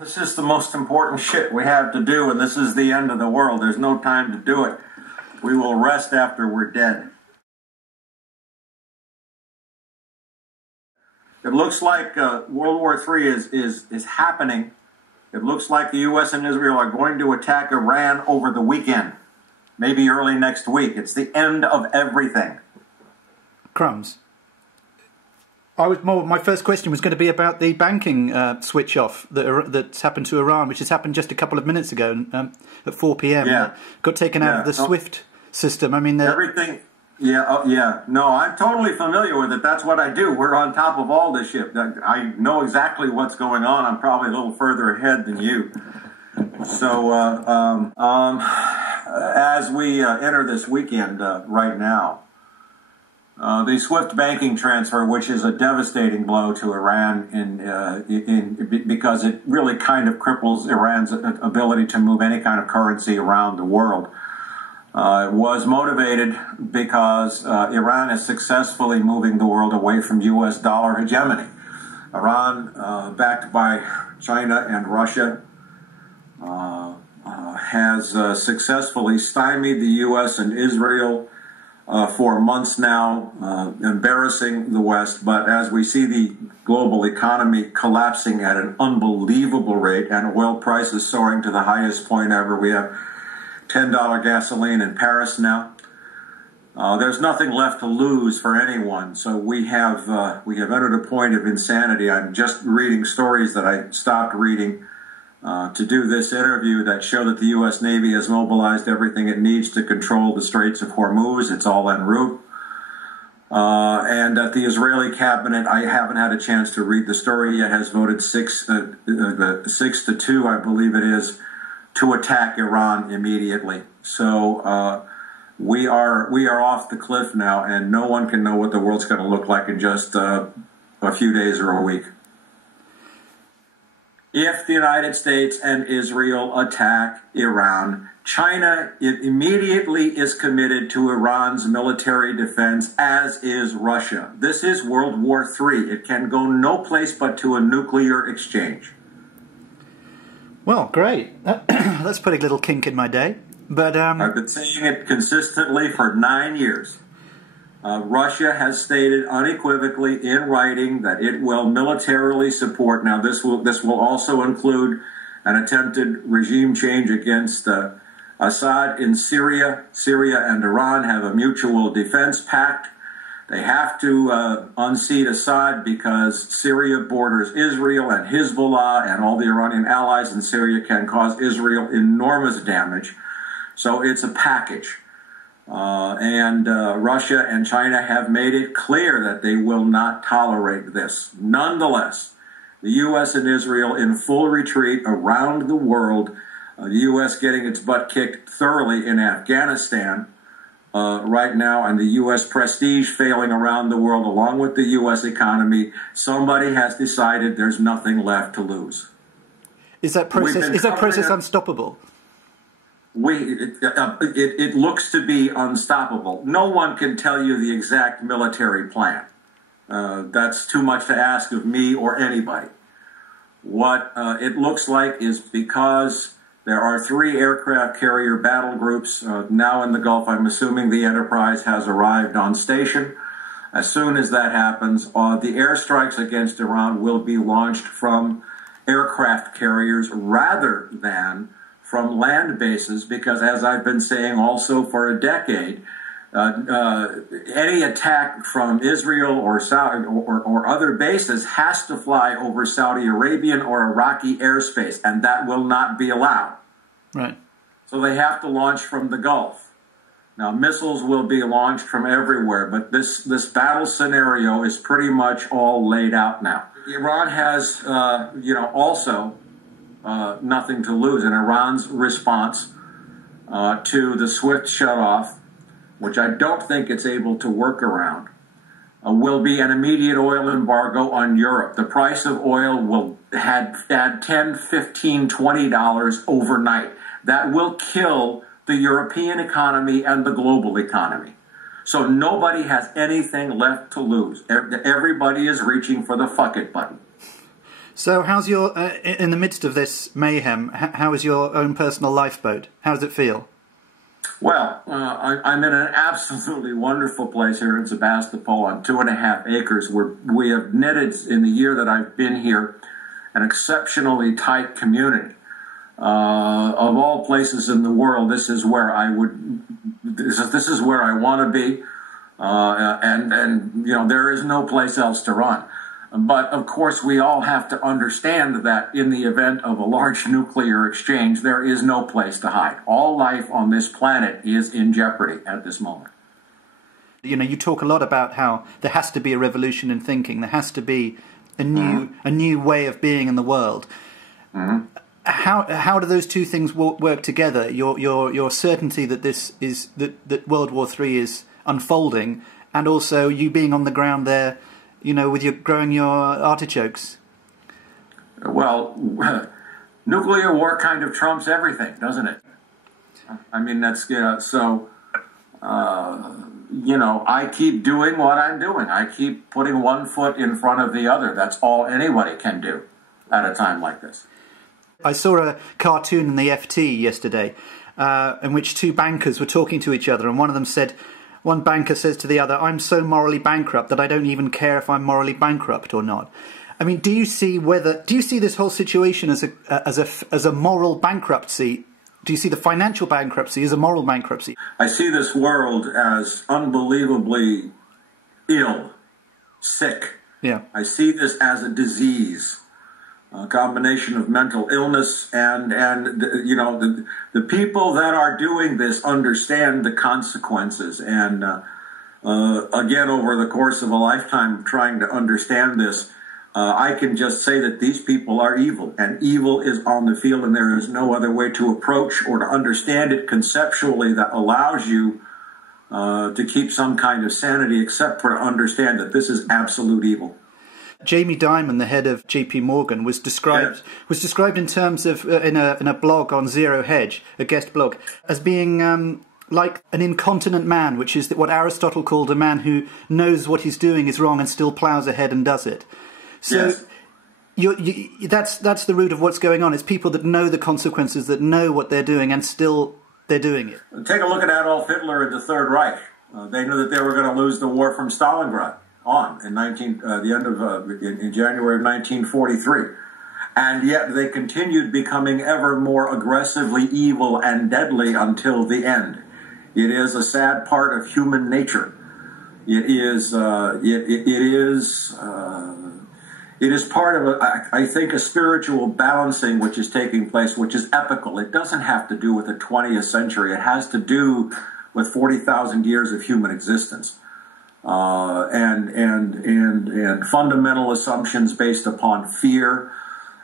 This is the most important shit we have to do, and this is the end of the world. There's no time to do it. We will rest after we're dead. It looks like World War III is happening. It looks like the U.S. and Israel are going to attack Iran over the weekend, maybe early next week. It's the end of everything. Crumbs. My first question was going to be about the banking switch off that's happened to Iran, which has happened just a couple of minutes ago at 4 p.m. Yeah. Got taken out of the SWIFT system. I mean, everything. Yeah, yeah. No, I'm totally familiar with it. That's what I do. We're on top of all this shit. I know exactly what's going on. I'm probably a little further ahead than you. So, as we enter this weekend right now, the SWIFT banking transfer, which is a devastating blow to Iran because it really kind of cripples Iran's ability to move any kind of currency around the world, was motivated because Iran is successfully moving the world away from U.S. dollar hegemony. Iran, backed by China and Russia, has successfully stymied the U.S. and Israel for months now, embarrassing the West. But as we see the global economy collapsing at an unbelievable rate and oil prices soaring to the highest point ever, we have $10 gasoline in Paris now. There's nothing left to lose for anyone. So we have entered a point of insanity. I'm just reading stories that I stopped reading to do this interview that show that the U.S. Navy has mobilized everything it needs to control the Straits of Hormuz. It's all en route. And that the Israeli cabinet, I haven't had a chance to read the story yet, has voted 6-2, I believe it is, to attack Iran immediately. So we are off the cliff now, and no one can know what the world's going to look like in just a few days or a week. If the United States and Israel attack Iran, China immediately is committed to Iran's military defense, as is Russia. This is World War III. It can go no place but to a nuclear exchange. Well, great. That's putting a little kink in my day. But I've been saying it consistently for 9 years. Russia has stated unequivocally in writing that it will militarily support. Now, this will also include an attempted regime change against Assad in Syria. Syria and Iran have a mutual defense pact. They have to unseat Assad because Syria borders Israel, and Hezbollah and all the Iranian allies in Syria can cause Israel enormous damage. So it's a package. And Russia and China have made it clear that they will not tolerate this. Nonetheless, the U.S. and Israel in full retreat around the world, the U.S. getting its butt kicked thoroughly in Afghanistan right now, and the U.S. prestige failing around the world along with the U.S. economy. Somebody has decided there's nothing left to lose. Is that process unstoppable? It looks to be unstoppable. No one can tell you the exact military plan. That's too much to ask of me or anybody. What it looks like is because there are 3 aircraft carrier battle groups now in the Gulf. I'm assuming the Enterprise has arrived on station. As soon as that happens, the airstrikes against Iran will be launched from aircraft carriers rather than from land bases, because as I've been saying also for a decade, any attack from Israel or Saudi or other bases has to fly over Saudi Arabian or Iraqi airspace, and that will not be allowed. Right. So they have to launch from the Gulf. Now, missiles will be launched from everywhere, but this battle scenario is pretty much all laid out now. Iran has, also nothing to lose, and Iran's response to the SWIFT shutoff, which I don't think it's able to work around, will be an immediate oil embargo on Europe. The price of oil will add $10, $15, $20 overnight. That will kill the European economy and the global economy. So nobody has anything left to lose. Everybody is reaching for the fuck it button. So how's your, in the midst of this mayhem, how is your own personal lifeboat? How does it feel? Well, I'm in an absolutely wonderful place here in Sebastopol on 2.5 acres where we have knitted, in the year that I've been here, an exceptionally tight community. Of all places in the world, this is where I want to be, and you know, there is no place else to run. But of course, we all have to understand that in the event of a large nuclear exchange, there is no place to hide. All life on this planet is in jeopardy at this moment. You know, you talk a lot about how there has to be a revolution in thinking. There has to be a new way of being in the world. Mm-hmm. How do those two things work together? Your certainty that that World War III is unfolding, and also you being on the ground there, you know, with growing your artichokes. Well, nuclear war kind of trumps everything, doesn't it? I mean, that's so. You know, I keep doing what I'm doing. I keep putting one foot in front of the other. That's all anybody can do at a time like this. I saw a cartoon in the FT yesterday in which two bankers were talking to each other, and one of them said, one banker says to the other, "I'm so morally bankrupt that I don't even care if I'm morally bankrupt or not." I mean, do you see this whole situation as a moral bankruptcy? Do you see the financial bankruptcy as a moral bankruptcy? I see this world as unbelievably ill, sick. Yeah. I see this as a disease. A combination of mental illness and you know, the people that are doing this understand the consequences, and again, over the course of a lifetime trying to understand this, I can just say that these people are evil, and evil is on the field, and there is no other way to approach or to understand it conceptually that allows you to keep some kind of sanity, except for to understand that this is absolute evil. Jamie Dimon, the head of JP Morgan, was described in terms of in a blog on Zero Hedge, a guest blog, as being like an incontinent man, which is what Aristotle called a man who knows what he's doing is wrong and still plows ahead and does it. So yes. That's the root of what's going on. It's people that know the consequences, that know what they're doing, and still they're doing it. Take a look at Adolf Hitler and the Third Reich. They knew that they were going to lose the war from Stalingrad on in January of 1943, and yet they continued becoming ever more aggressively evil and deadly until the end. It is a sad part of human nature. It is part of I think a spiritual balancing which is taking place, which is epical. It doesn't have to do with the 20th century. It has to do with 40,000 years of human existence. And fundamental assumptions based upon fear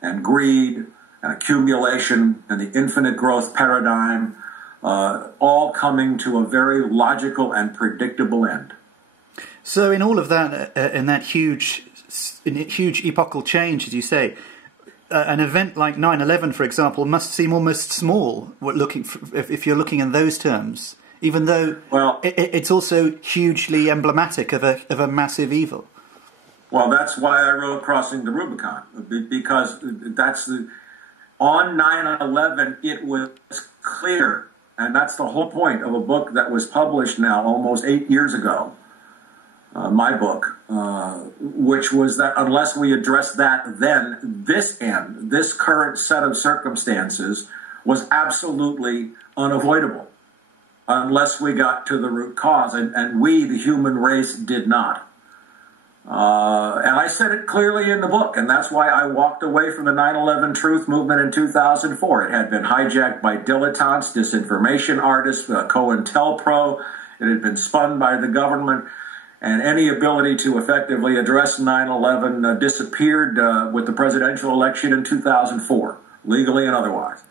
and greed and accumulation and the infinite growth paradigm, all coming to a very logical and predictable end. So in all of that, in that huge epochal change, as you say, an event like 9/11, for example, must seem almost small if you're looking in those terms. Even though it's also hugely emblematic of a massive evil. Well, that's why I wrote Crossing the Rubicon, because on 9/11 it was clear, and that's the whole point of a book that was published now almost 8 years ago, my book, which was that unless we address that then, this current set of circumstances was absolutely unavoidable. Unless we got to the root cause, and we, the human race, did not. And I said it clearly in the book, and that's why I walked away from the 9/11 truth movement in 2004. It had been hijacked by dilettantes, disinformation artists, COINTELPRO. It had been spun by the government, and any ability to effectively address 9/11 disappeared with the presidential election in 2004, legally and otherwise.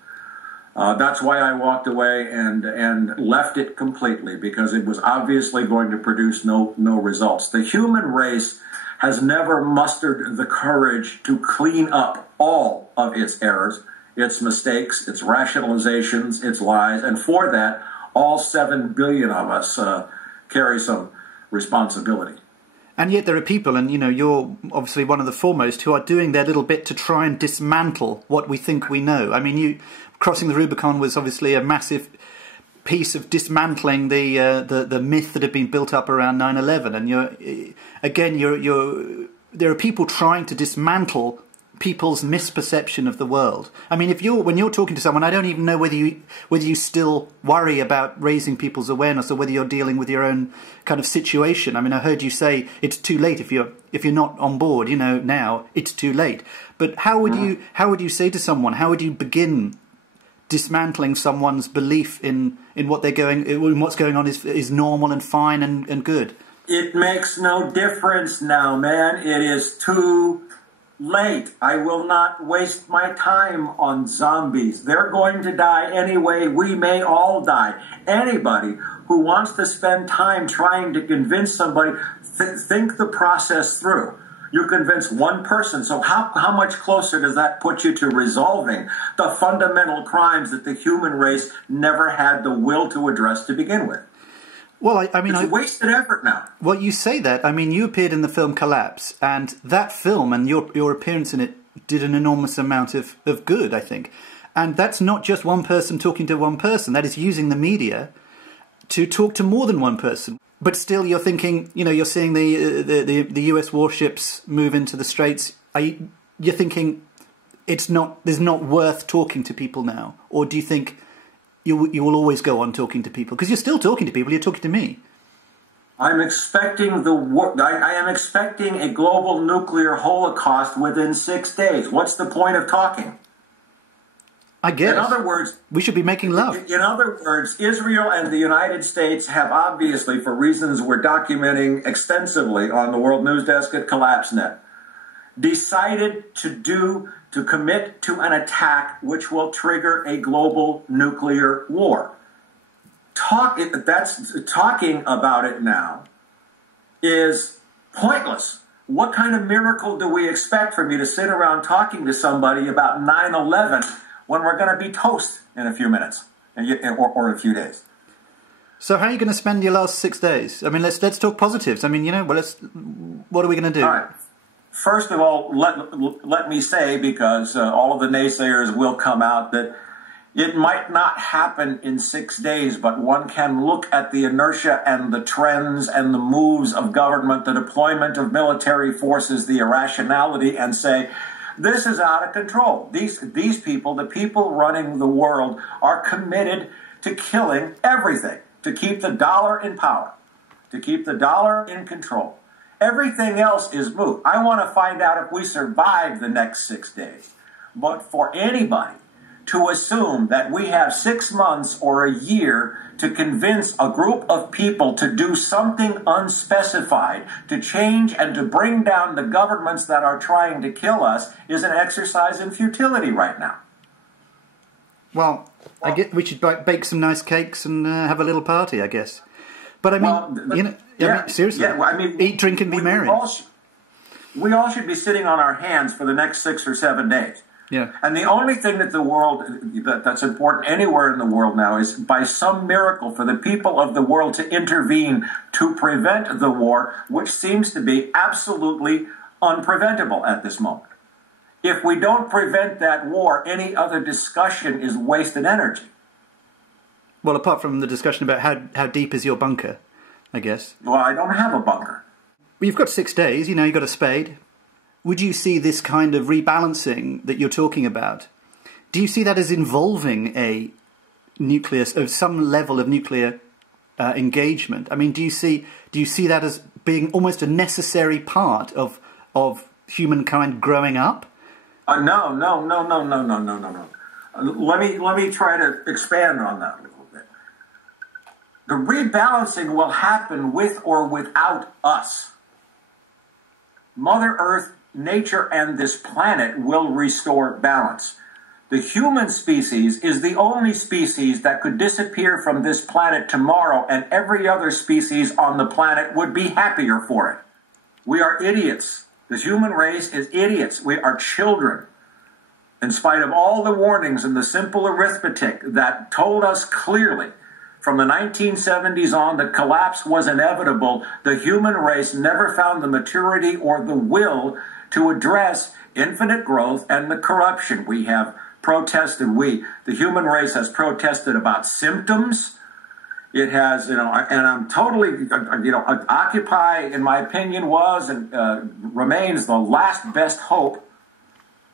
That's why I walked away and left it completely, because it was obviously going to produce no results. The human race has never mustered the courage to clean up all of its errors, its mistakes, its rationalizations, its lies, and for that, all 7 billion of us carry some responsibility. And yet there are people, and you're obviously one of the foremost, who are doing their little bit to try and dismantle what we think we know. I mean, crossing the Rubicon was obviously a massive piece of dismantling the myth that had been built up around 9/11. And there are people trying to dismantle people's misperception of the world. I mean, when you're talking to someone, I don't even know whether you still worry about raising people's awareness or whether you're dealing with your own kind of situation. I mean, I heard you say it's too late if you're not on board. Now it's too late. But how would you say to someone? How would you begin dismantling someone's belief in what's going on is normal and fine and good? It makes no difference now, man. It is too late. I will not waste my time on zombies. They're going to die anyway. We may all die. Anybody who wants to spend time trying to convince somebody, think the process through. You convince one person, so how much closer does that put you to resolving the fundamental crimes that the human race never had the will to address to begin with? Well, I mean, it's a wasted effort now. Well, you say that. I mean, you appeared in the film Collapse, and that film and your appearance in it did an enormous amount of good, I think. And that's not just one person talking to one person. That is using the media to talk to more than one person. But still, you're thinking, you're seeing the US warships move into the Straits. You're thinking there's not worth talking to people now, or do you think you will always go on talking to people because you're still talking to people? You're talking to me. I'm expecting I am expecting a global nuclear holocaust within 6 days. What's the point of talking? I guess. In other words, we should be making love. In other words, Israel and the United States have obviously, for reasons we're documenting extensively on the World News Desk at CollapseNet, decided to commit to an attack which will trigger a global nuclear war. Talking about it now is pointless. What kind of miracle do we expect from you to sit around talking to somebody about 9/11 when we're going to be toast in a few minutes or a few days? So how are you going to spend your last 6 days? I mean, let's talk positives. I mean, what are we going to do? All right. First of all, let me say, because all of the naysayers will come out, that it might not happen in 6 days, but one can look at the inertia and the trends and the moves of government, the deployment of military forces, the irrationality, and say, this is out of control. These people, the people running the world, are committed to killing everything, to keep the dollar in power, to keep the dollar in control. Everything else is moot. I want to find out if we survive the next 6 days. But for anybody to assume that we have 6 months or a year to convince a group of people to do something unspecified, to change and to bring down the governments that are trying to kill us, is an exercise in futility right now. Well, I guess we should bake some nice cakes and have a little party, I guess. But I mean, seriously, eat, drink, and be merry. We all should be sitting on our hands for the next 6 or 7 days. Yeah. And the only thing that that's important anywhere in the world now is, by some miracle, for the people of the world to intervene to prevent the war, which seems to be absolutely unpreventable at this moment. If we don't prevent that war, any other discussion is wasted energy. Well, apart from the discussion about how deep is your bunker, I guess. Well, I don't have a bunker. Well, you've got 6 days, you've got a spade. Would you see this kind of rebalancing that you're talking about? Do you see that as involving a nucleus of some level of nuclear engagement? I mean, do you see that as being almost a necessary part of humankind growing up? No. Let me try to expand on that a little bit. The rebalancing will happen with or without us. Mother Earth, nature, and this planet will restore balance. The human species is the only species that could disappear from this planet tomorrow, and every other species on the planet would be happier for it. We are idiots. The human race is idiots. We are children. In spite of all the warnings and the simple arithmetic that told us clearly From the 1970s on, the collapse was inevitable. The human race never found the maturity or the will to address infinite growth and the corruption. We have protested, the human race has protested about symptoms. It has, and I'm totally, Occupy, in my opinion, was and remains the last best hope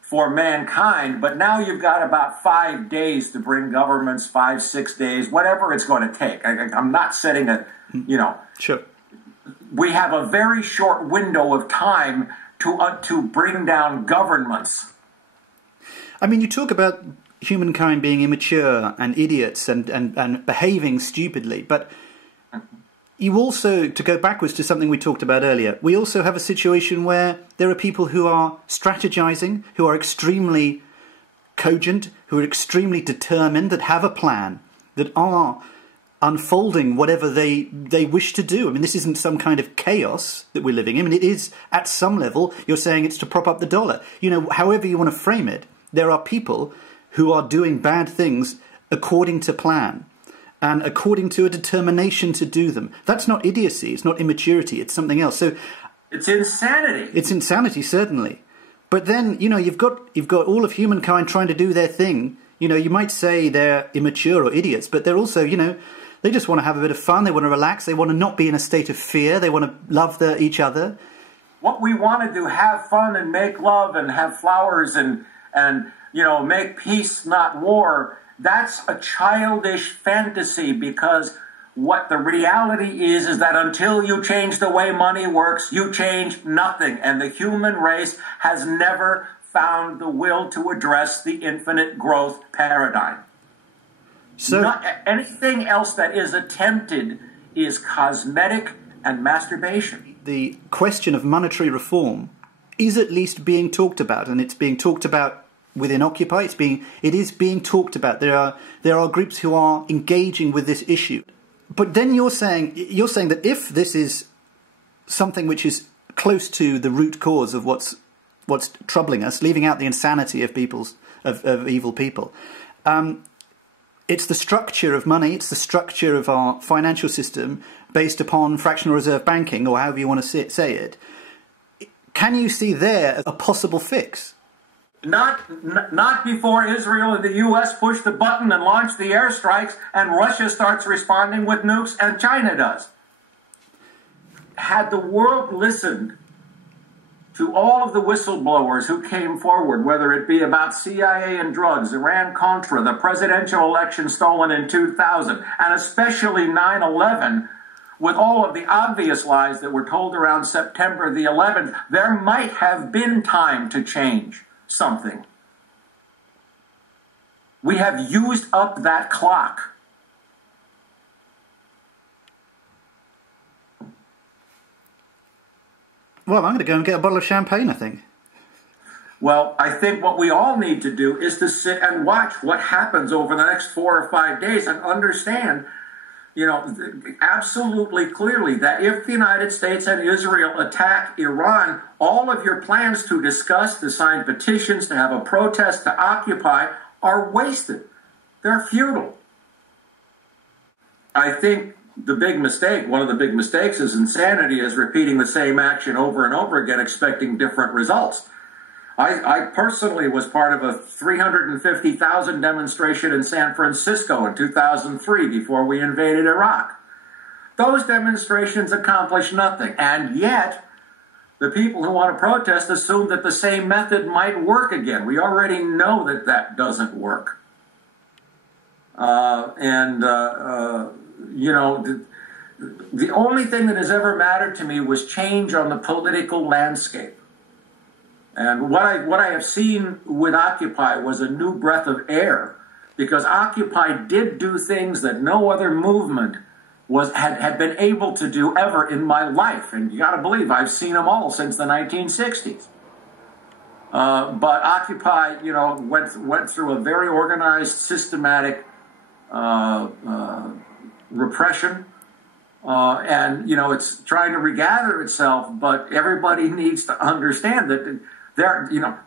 for mankind. But now you've got about 5 days to bring governments, 5, 6 days, whatever it's going to take. I'm not setting Sure. We have a very short window of time to bring down governments. I mean, you talk about humankind being immature and idiots and behaving stupidly, but you also, to go backwards to something we talked about earlier, we also have a situation where there are people who are strategizing, who are extremely cogent, who are extremely determined, that have a plan, that are unfolding whatever they wish to do. I mean, this isn't some kind of chaos that we're living in. I mean, it is, at some level, you're saying it's to prop up the dollar. However you want to frame it, there are people who are doing bad things according to plan and according to a determination to do them. That's not idiocy, it's not immaturity, it's something else. So it's insanity. It's insanity, certainly. But then, you've got all of humankind trying to do their thing. You might say they're immature or idiots, but they're also, they just want to have a bit of fun, they want to relax, they want to not be in a state of fear, they want to love each other. What we want to do, have fun and make love and have flowers and make peace, not war, that's a childish fantasy, because what the reality is that until you change the way money works, you change nothing. And the human race has never found the will to address the infinite growth paradigm. So anything else that is attempted is cosmetic and masturbation. The question of monetary reform is at least being talked about, and it's being talked about within Occupy. It is being talked about. There are groups who are engaging with this issue. But then you're saying that if this is something which is close to the root cause of what's troubling us, leaving out the insanity of evil people, it's the structure of money, it's the structure of our financial system based upon fractional reserve banking, or however you want to say it. Can you see there a possible fix? Not before Israel and the U.S. push the button and launch the airstrikes and Russia starts responding with nukes and China does. Had the world listened to all of the whistleblowers who came forward, whether it be about CIA and drugs, Iran-Contra, the presidential election stolen in 2000, and especially 9/11, with all of the obvious lies that were told around September the 11th, there might have been time to change something. We have used up that clock. Well, I'm going to go and get a bottle of champagne, I think. Well, I think what we all need to do is to sit and watch what happens over the next 4 or 5 days and understand, absolutely clearly that if the United States and Israel attack Iran, all of your plans to discuss, to sign petitions, to have a protest, to occupy are wasted. They're futile. I think one of the big mistakes is insanity, is repeating the same action over and over again, expecting different results. I personally was part of a 350,000 demonstration in San Francisco in 2003 before we invaded Iraq. Those demonstrations accomplished nothing, and yet the people who want to protest assume that the same method might work again. We already know that doesn't work. The only thing that has ever mattered to me was change on the political landscape. And what I have seen with Occupy was a new breath of air, because Occupy did do things that no other movement had been able to do ever in my life. And you got to believe I've seen them all since the 1960s. But Occupy, went through a very organized, systematic repression. And it's trying to regather itself, but everybody needs to understand that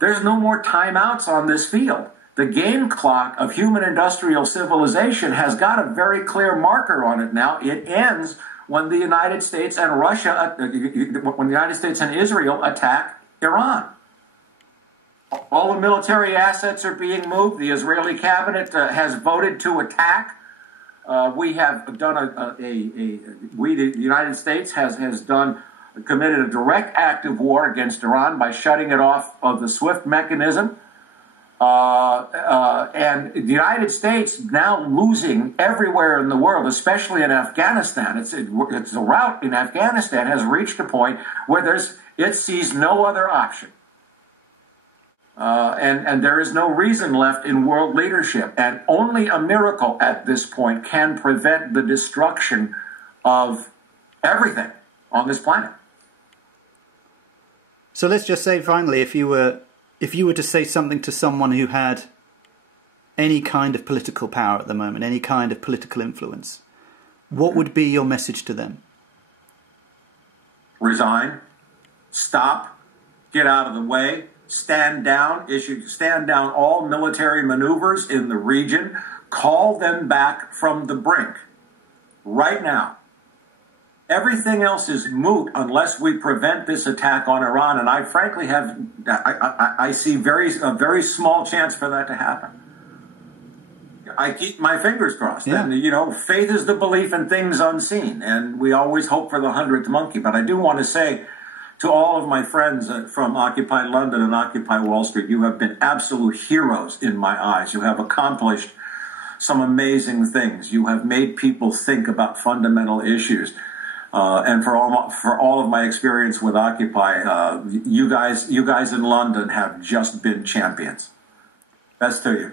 there's no more timeouts on this field. the game clock of human industrial civilization has got a very clear marker on it now. It ends when the United States and when the United States and Israel attack Iran. All the military assets are being moved. The Israeli cabinet has voted to attack. We have done the United States has committed a direct act of war against Iran by shutting it off of the SWIFT mechanism. And the United States now losing everywhere in the world, especially in Afghanistan. It's the rout in Afghanistan has reached a point where it sees no other option. And there is no reason left in world leadership. And only a miracle at this point can prevent the destruction of everything on this planet. So let's just say finally, if you were to say something to someone who had any kind of political power at the moment, any kind of political influence, what would be your message to them? Resign. Stop. Get out of the way. Stand down all military maneuvers in the region. Call them back from the brink. Right now. Everything else is moot unless we prevent this attack on Iran, and I frankly I see a very small chance for that to happen. I keep my fingers crossed. Yeah. And, faith is the belief in things unseen, and we always hope for the 100th monkey. But I do want to say to all of my friends from Occupy London and Occupy Wall Street, you have been absolute heroes in my eyes. You have accomplished some amazing things. You have made people think about fundamental issues. And for all of my experience with Occupy, you guys in London have just been champions. Best to you.